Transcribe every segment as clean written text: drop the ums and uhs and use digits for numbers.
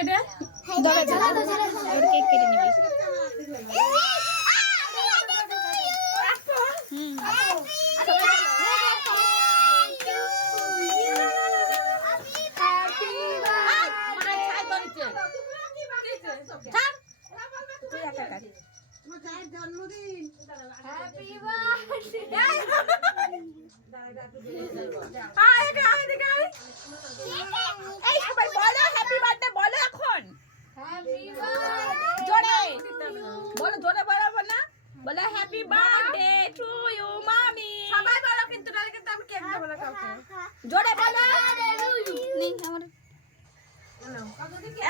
এটা ওর কেক কেটে নিবি। হ্যাপি বার্থডে টু ইউ মামি। সবাই বলো কিন্তু নালে কিন্তু আমি কেক দেব না কাউকে। জোরে বলো। নে আমার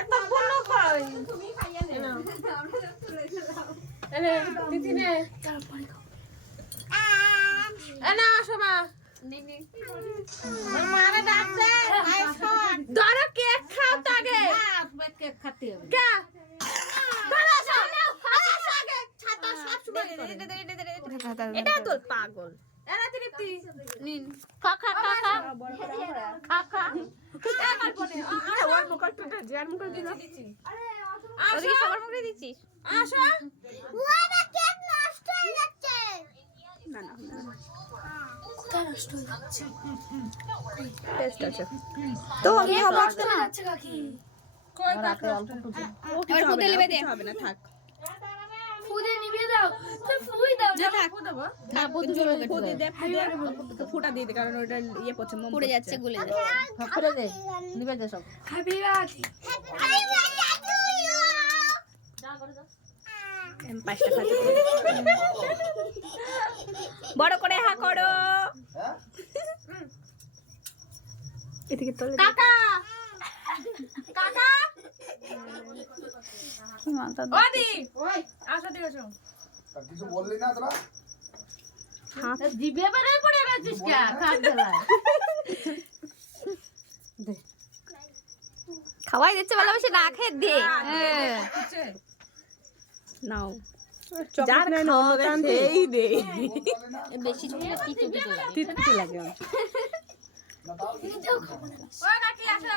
এত বলো কই তুমি খাইয়া নে নাও। এনে দিদি নে তারপরে খাও। এনা শোমা নে নে মারা ডাকছে আইসন ধরো কেক খাও তো আগে। না কেক খেতে হবে কে ধরো আগে ছাতা সব সময় এটা তো পাগল। এনা তৃপ্তি নিন খা খা খা খা খা খা একার পরে আরে ওর মুখটা জিয়ার মুখ দিছি। আরে ওদিকে সবার মুখে দিচ্ছিস? আসো ওরা কেক নষ্ট হয়ে যাচ্ছে। না না কোথায় নষ্ট হয়ে যাচ্ছে? টেস্ট আছে তো আমি অবাক তো না। যাচ্ছে কাকি কই কাক নষ্ট এবার ফুদে লিবে দে। হবে না থাক ফুদে নিবে দাও তুই ফুই দাও না থাক ফুদাবো থাক ফুদে জোরে দে। ফুদে দে ফুদে ফুটা দিয়ে দে কারণ ওটা ইয়ে পড়ছে মোম পড়ে যাচ্ছে গলে যাচ্ছে। করে দে নিবে দে সব। হ্যাপি বার্থডে টু ইউ যা করে দাও এম পাঁচটা খাতে বড় করে হা করো। হ্যাঁ এদিকে তোলে কাকা কাকা কি মাথা ওদি ওই আসো ঠিক আছে কিছু বললি না তোরা? জিভে বের পড়ে গেছিস কে খান দেলাই খাওয়াই দিচ্ছে ভালোবাসে না খেয়ে দে। নাও যার খাওয়া সেই দে। বেশি ঝোল তিতো তিতো লাগে। তিতো লাগে না তাও ও কাকি আসো